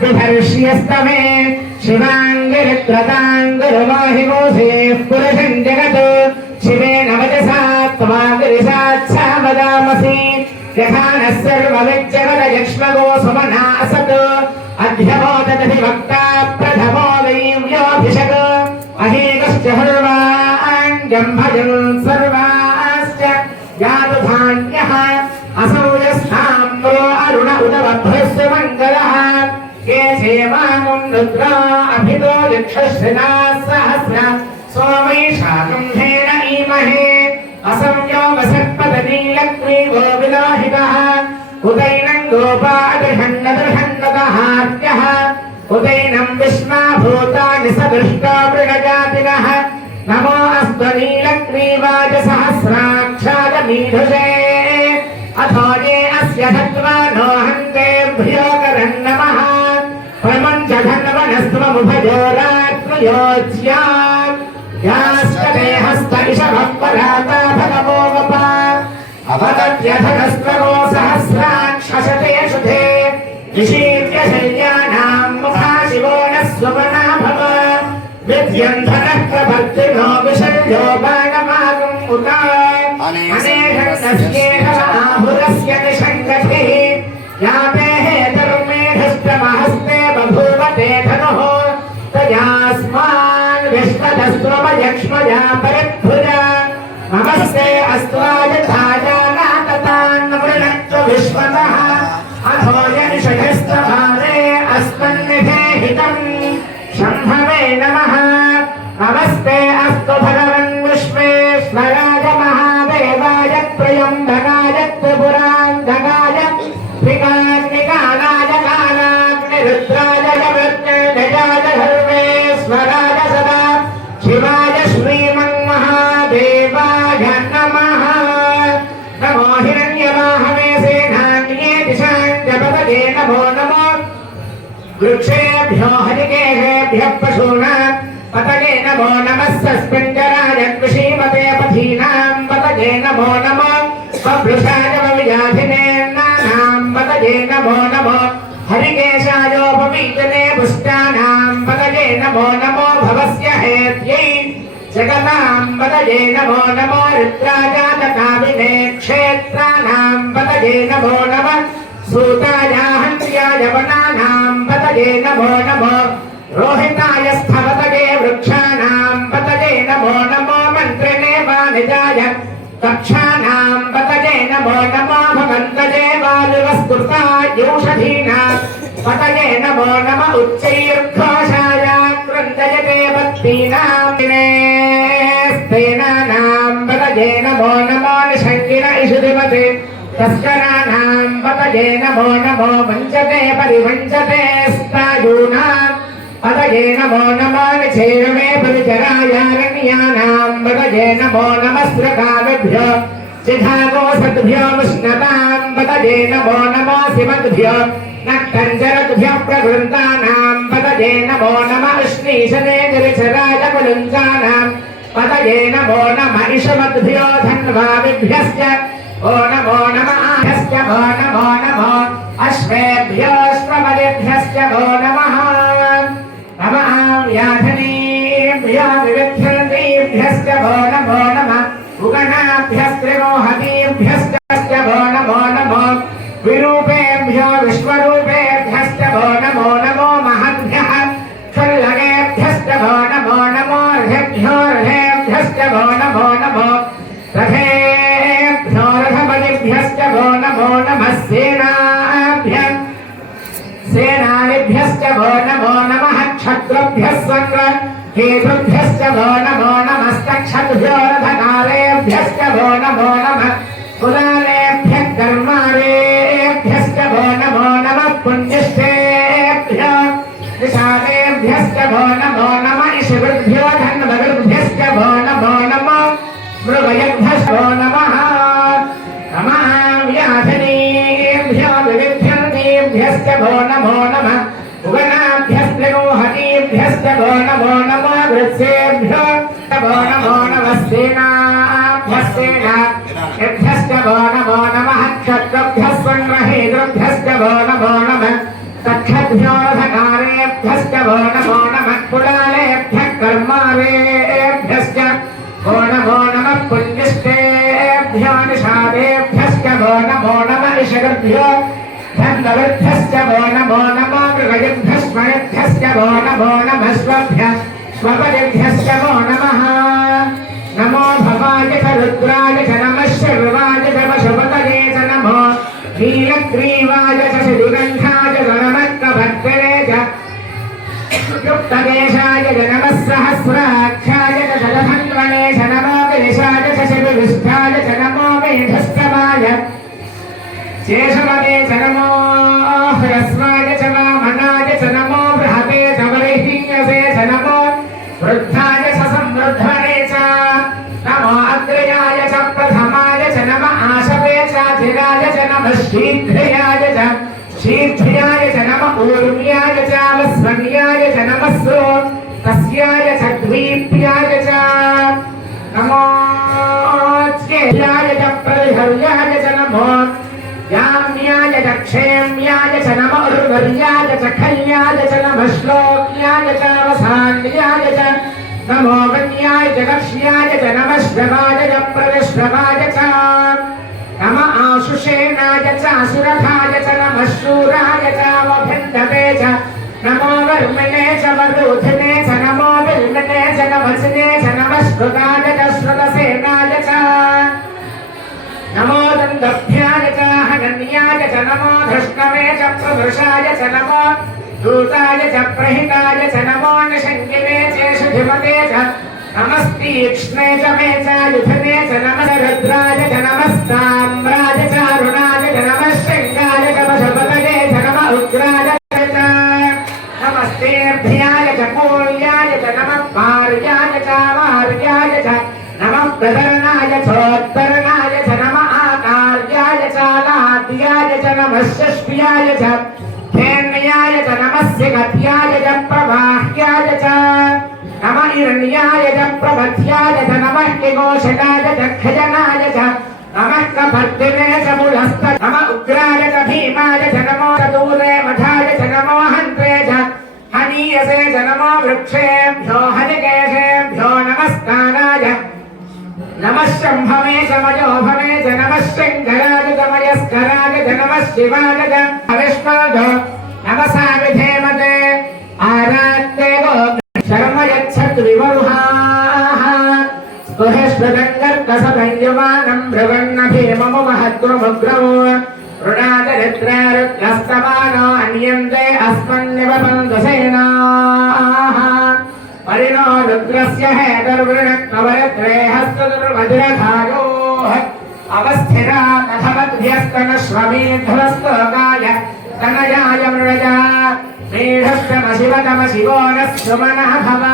विभर्ष्यस्तमे शिवाङ्गिरित्रताङ्गिरमाहिमोषेः पुरुषं जगत् शिवेन वचसा त्वाङ्गिरिसाच्छा वदामसि यथा नः सर्वविज्जगदयक्ष्मगो सुमना असत् अध्यमोदधिवक्ता प्रथमो दैव्योऽभिषक् अहेकश्च हर्वाण्यं भजन् सर्वाश्च यातुधान्यः असौ यस्ताम्रो अरुण उदवभ्रस्य मङ्गलः ये सेवामुं रुद्रा अभितो दिक्षश्रिना सहस्र सोमैषाकुम्भेन ईमहे असंयो वसत्पदनीलग्रीवो विलोहितः उदैनं गोपादृषण्डदृषण्डतहार्यः उदैनं विश्वाभूतानि सदृष्टो मृगजातिनः नमो अस्तु नीलग्रीवाय सहस्राक्षाय मीढुषे अथो ये अस्य सत्त्वानो हन्तेभ्यो करन् नमः प्रमञ्च धन्वनस्त्वमुभयोरात्मयोज्यात् यास्ते हस्त इषभः पराता भगवो वपा अवदत्यधनस्त्वरो सहस्राक्षशतेषु ते निशीत्य शय्यानां मुखा शिवो नः स्वपना भव विद्यन्धनः प्रभक्तिनो विशल्यो बाणमागुम् उता अनेकस्येहमाहुरस्य निषङ्गतिः याते हेतर्मेढष्टमहस्ते बभूवते धनुः तयास्मान् विश्वदस्त्वमयक्ष्मया परिभुजा नमस्ते अस्त्वायथाजानाततान्नमृणत्व विश्वतः अथो यनिषयस्तभारे अस्मन्निधेहितम् शम्भवे नमः नमस्ते अस्तु भगवन् विश्वेश्वराय महादेवाय त्र्यम्बकाय त्रिपुरान्तकाय त्रिकाग्निकालाय कालाग्निरुद्राय मृत्युञ्जयाय सर्वेश्वराय सदा शिवाय श्रीमन्महादेवाय नमः नमो हिरण्यवाहवे सेनान्ये दिशाञ्जपतये नमो नमो वृक्षेभ्यो हरिकेशेभ्यः पशूनां पतये नमो नमः सस्पिञ्जराय कृषीमते पथीनां पतये नमो नमः बभ्रुषाय विजाधिनेन्नानां पतये नमो नमः हरिकेशायोपवीतने पुष्टानां पतये नमो नमो भवस्य हेत्यै जगतां पतये नमो नमो रुद्राजातकाविने क्षेत्राणां पतये नमो नमः सूतायाहन्त्याय वनानां पतये नमो नमो रोहिताय स्थपतये वृक्षाणां पतये नमो नमो मन्त्रिणे वाणिजाय कक्षाणां पतये नमो नमो भगन्तये वायुवस्कृतायूषधीनां पतये नमो नमः उच्चैर्घोषाय क्रन्दयते भक्तीनां स्तेनानां पतये नमो नमो निषङ्गिन इषुधिपते तस्कराणां पतये नमो नमो वञ्चते परिवञ्चते स्तायूनां पतये नमो नमः निचेरमे परिचरायारण्यानां पतये नमो नमस्त्रकाभ्यो चिधागोसद्भ्यो विष्णतां पतये नमो नमः शिवद्भ्यो नक्तञ्जरद्भ्यो प्रवृन्तानां पतये नमो नमः श्रीशने गिरिचराय कुलञ्जानां पतये नमो नमः ईशवद्भ्यो धन्वाविभ्यश्च ओ नमो नमः आभ्यश्च भो नमो नमो अश्वेभ्योऽश्वपदेभ्यश्च भो नमः नमः व्याधनेभ्यो विविध्यन्तेभ्यश्च भो नमो नमः उगणाभ्यस्त्रिमोहतीभ्यश्च भो नमो नमो विरूपेभ्यो विश्वरूपेभ्यश्च भो नमो नमो महद्भ्यः क्षुल्लकेभ्यश्च भो नमो नमो ऋभ्यो ऋभेभ्यश्च भो नमो नमो रथेभ्यो रथपतिभ्यश्च भो नमो नमः सेनानिभ्यश्च भो नमो नमः क्षत्रुभ्यः केतुभ्यश्च भो नमो नमस्तक्षद्भ्यो रथकालेभ्यश्च भो नमो नमः कुलालेभ्यः कर्मारेभ्यश्च भो नमो नमः पुण्यश्चेभ्यो निषादेभ्यश्च भो नमो नमः ईश्वरभ्यो धन्वभ्यश्च भो नमो नमः मृगयभ्यश्च भो नमः नमः व्याधनेभ्यो विविध्यन्तेभ्यश्च भो नमो नमः उगणाभ्यस्त्रिमोहतीभ्यश्च भो नमो नमो वृत्सेभ्यो भो नमो नमः सेनाभ्यश्च भो नमो नमः क्षत्रभ्यः संग्रहेतृभ्यश्च भो नमो नमः तक्षद्भ्यो कर्मारेभ्यश्च वो नमो नमः कुलालेभ्यः कर्मारेभ्यश्च वो नमो नमः पुण्यश्चेभ्यो निषादेभ्यश्च वो नमो नमः ऋषिभ्यो धन्वभ्यश्च वो नमो नमः मृगभ्यस्मभ्यश्च वो नमो नमः स्वपदिभ्यश्च वो नमः नमो भवाय च रुद्राय च नमः शर्वाय च वशुपतये च नमो नीलग्रीवाय च शिरुगन्धाय च नमः कभद्रे च युक्तकेशाय च नमः सहस्राक्षाय च शतधन्वने च नमो विनिशाय च शिवविष्ठाय च नमो मेढस्तमाय शेषवने च नमो ह्रस्वाय च वामनाय च नमो बृहते च वरिहिन्यसे च नमो वृद्धाय च संवृद्धने च नमो अग्रयाय च प्रथमाय च नमः आशवे च चिराय च नमः शीघ्रयाय च नमः ऊर्म्याय च वस्वन्याय च नमः तस्याय च द्वीप्याय च नमो चेयाय च प्रहर्याय च नमो याम्याय च क्षेम्याय च नमः उर्वर्याय च खल्याय च नमः श्लोक्याय च वसान्याय च नमो वन्याय च लक्ष्याय च नमः श्रवाय च प्रविश्रवाय च नमः आशुषेणाय च असुरथाय च नमः शूराय च वभिन्दवे च नमो वर्मणे च वरुधने च नमो विल्मने च नमस्ने च नमः श्रुताय च श्रुतसेनाय च नमो दन्दभ्याय च हनन्याय च नमो धृष्णवे च प्रदृशाय च नमो दूताय च प्रहिताय च नमो निषङ्गिने च शुधिमते च नमस्तीक्ष्णे च मे च युधने च नमः रुद्राय च नमस्ताम्राय च अरुणाय च नमः शृङ्गाय च वशपतये च नमः उग्राय च नमस्तेभ्याय च पूर्याय च नमः पार्याय च वार्याय च नमः प्रधरणाय चोत्तरणाय च नमः आकार्याय च लाद्याय च नमः शष्प्याय च धेन्याय च नमः सिगत्याय च प्रवाह्याय च नमः हिरण्याय च प्रमथ्याय च नमः निघोषणाय च खजनाय च नमः कपर्दिने च मूलस्थ नमः उग्राय च भीमाय च नमो चतुरे मठाय च नमो हन्त्रे च हनीयसे च नमो वृक्षेभ्यो हरिकेशेभ्यो नमस्काराय नमः शम्भवे च मयोभवे च नमः शृङ्गराय च मयस्कराय च नमः शिवाय च अविष्माद नमः साविधेमते आरात्ते गो शर्म यच्छद्विवरुहाः स्तुहिष्वदङ्गर्कसदञ्जमानं ब्रुवन्न भीममु महत्त्वमुग्रवो ऋणादरिद्रारुद्रस्तमानो अन्यन्ते अस्मन्निवपन्दसेनाः परिणो रुद्रस्य हेतर्वृणक्कवरत्रे हस्तदुर्वज्रधायोः अवस्थिरा कथमद्भ्यस्तनश्वमेध्वस्तकाय तनयाय मृळया मेढस्तमशिवतमशिवो नः सुमनः भव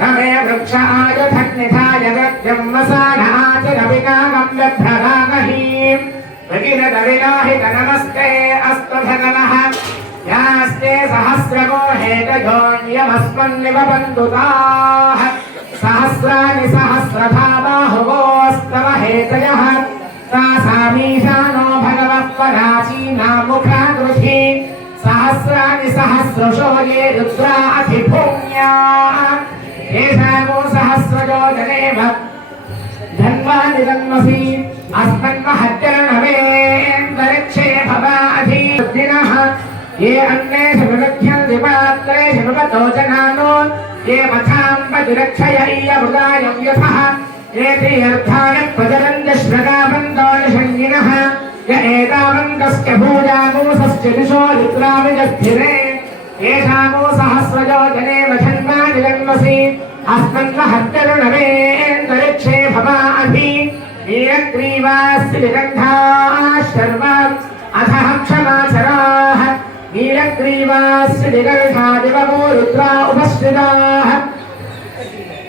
रमे वृक्ष आयुधग्निधाय गत्यं वसानाचरविकामं व्यभ्रगामहीं भगिरदविलोहित नमस्ते अस्तु भगवः यास्ते सहस्रगो हेतयोऽन्यमस्मन्निव बन्धुताः सहस्राणि सहस्रधा बाहुवोस्तव हेतयः तासामीशानो भगवः पराचीनामुखाकृति सहस्राणि सहस्रशो ये रुद्रा अधिभूम्या येषागो सहस्रजो जनेव धन्वानि जन्मसि अस्मन्महत्यर्णवेन्दरिक्षे भवाधिनः ये अन्येषु विदध्यन्ति पात्रेषु विपतो जनानो ये मथाम्बतिरक्षय इयमृदायं यथः ये तीर्थाय प्रचलन्त्यश्रगावन्तो निषङ्गिनः य एतावन्तस्य भूजागोसस्य दिशो रुद्राविजस्थिरे येषागो सहस्रजो जनेव धन्वानि जन्मसि अस्मन्महत्यर्णवेन्दरिक्षे भवाधि नीलग्रीवास्य विगन्धाः शर्वात् अथः क्षमाचराः नीलग्रीवास्य विगर्भादिवो रुद्रा उपस्थिताः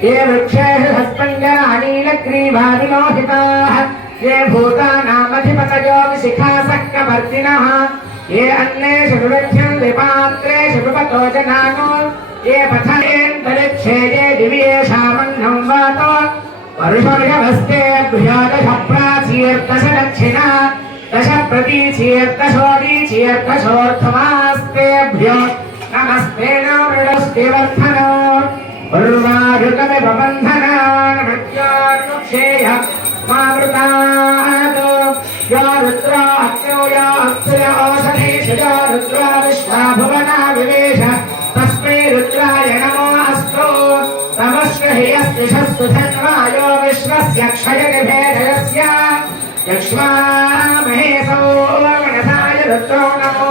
ये वृक्षेषु हस्पञ्जरा नीलग्रीवादिलोहिताः ये भूतानामधिपतयो विशिखासक्कवर्तिनः ये अन्येषु विदध्यन्ति पात्रेषु विपतो जनानो ये पथयेऽन्तरिक्षे ये दिव्येषामन्नं वातो वर्षर्यवस्तेभ्यो दश प्राचीर्दश दक्षिणा दश प्रतीचीर्दशोदीचीर्दशोऽर्थमास्तेभ्यो नमः वर्धनो उर्वारुकमिव बन्धनान् मृत्योर्मुक्षेय मामृतात् या रुद्रा अग्न्यो या अक्षय ओषधेषु या रुद्रा विश्वा भुवना विवेश तस्मै रुद्राय नमो अस्तु तमश्च हि अस्तिषस्तु धन्वायो विश्वस्य क्षयनिभेदयस्य यक्ष्मामहे सौमनसाय रुद्रो नमो